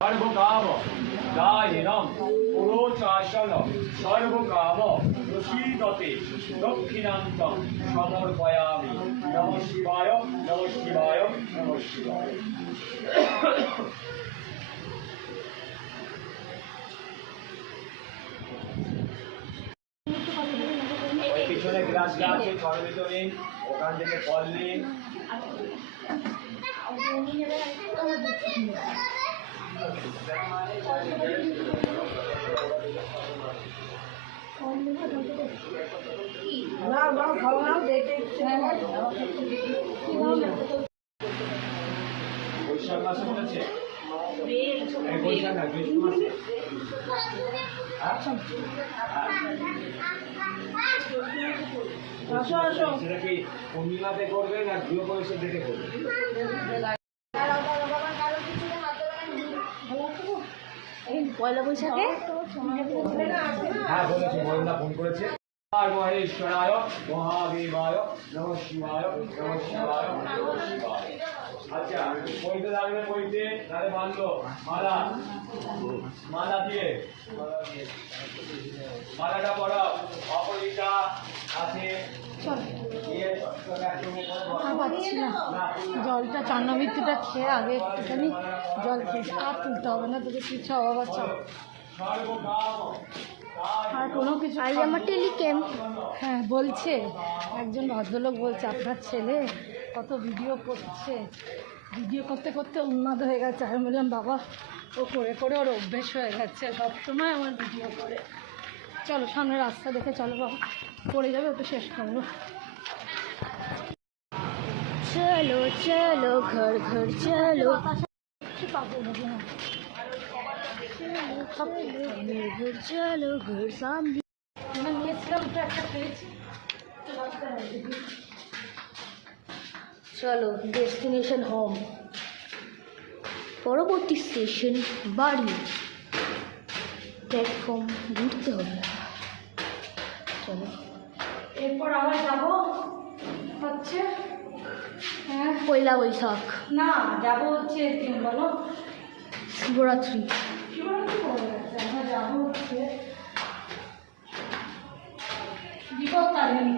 সর্বকাম দায়িনং পুরোচাশন সর্বকাম প্রসীদতে দক্ষিণান্তং সমর্পয়ামি। নমঃ শিবায় নমঃ শিবায় নমঃ শিবায়। ওই পিছনে গ্লাসটা আছে ঘরের ভিতরে, ওখান থেকে ফল নিন। বৈশাখ মাসে বলেছে বৈশাখ না জ্যৈষ্ঠ মাসে। সেটা কি পূর্ণিমাতে করবে না গৃহ প্রবেশের দিকে করবে? পয়লা বৈশাখে হ্যাঁ বলেছি, মহিলা ফোন করেছে। মহেশ্বরায় মহাদেবায় নমঃ শিবায় নমঃ শিবায় নমঃ শিবায়। আচ্ছা বইতে লাগবে, বইতে তাহলে বাঁধলো মালা, মালা দিয়ে মালাটা পড়াও। অপরিতা আছে পাচ্ছি না, জলটা চান্নাবৃত্তিটা খেয়ে আগে একটুখানি জল খেয়েছি, আর তুলতে হবে না, তোকে কিছু অভাব আছে আর কোনো কিছু। আজ আমার টেলিক্যাম, হ্যাঁ বলছে একজন ভদ্রলোক বলছে আপনার ছেলে কত ভিডিও করছে, ভিডিও করতে করতে উন্মাদ হয়ে গেছে। আমি বললাম বাবা ও করে করে ওর অভ্যেস হয়ে গেছে, সবসময় আমার ভিডিও করে। চলো সামনে রাস্তা দেখে চলো বাবা, পড়ে যাবে ওটা শেষ করবো। চলো চলো ঘর ঘর চলো, চলো ঘর সামনে। চলো ডেস্টিনেশন হোম, পরবর্তী স্টেশন বাড়ি, প্ল্যাটফর্ম ঘুরতে হবে। চলো এরপর আবার যাবো হচ্ছে পয়লা বৈশাখ, না যাবো হচ্ছে বলো শিবরাত্রি। শিবরাত্রি পড়ে গেছে, আমরা যাবো হচ্ছে বিপত্তারিণী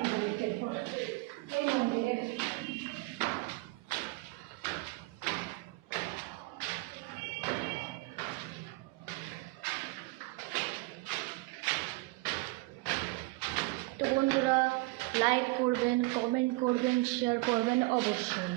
এই মন্দিরে। তো বন্ধুরা লাইক করবেন, কমেন্ট করবেন, শেয়ার করবেন অবশ্যই।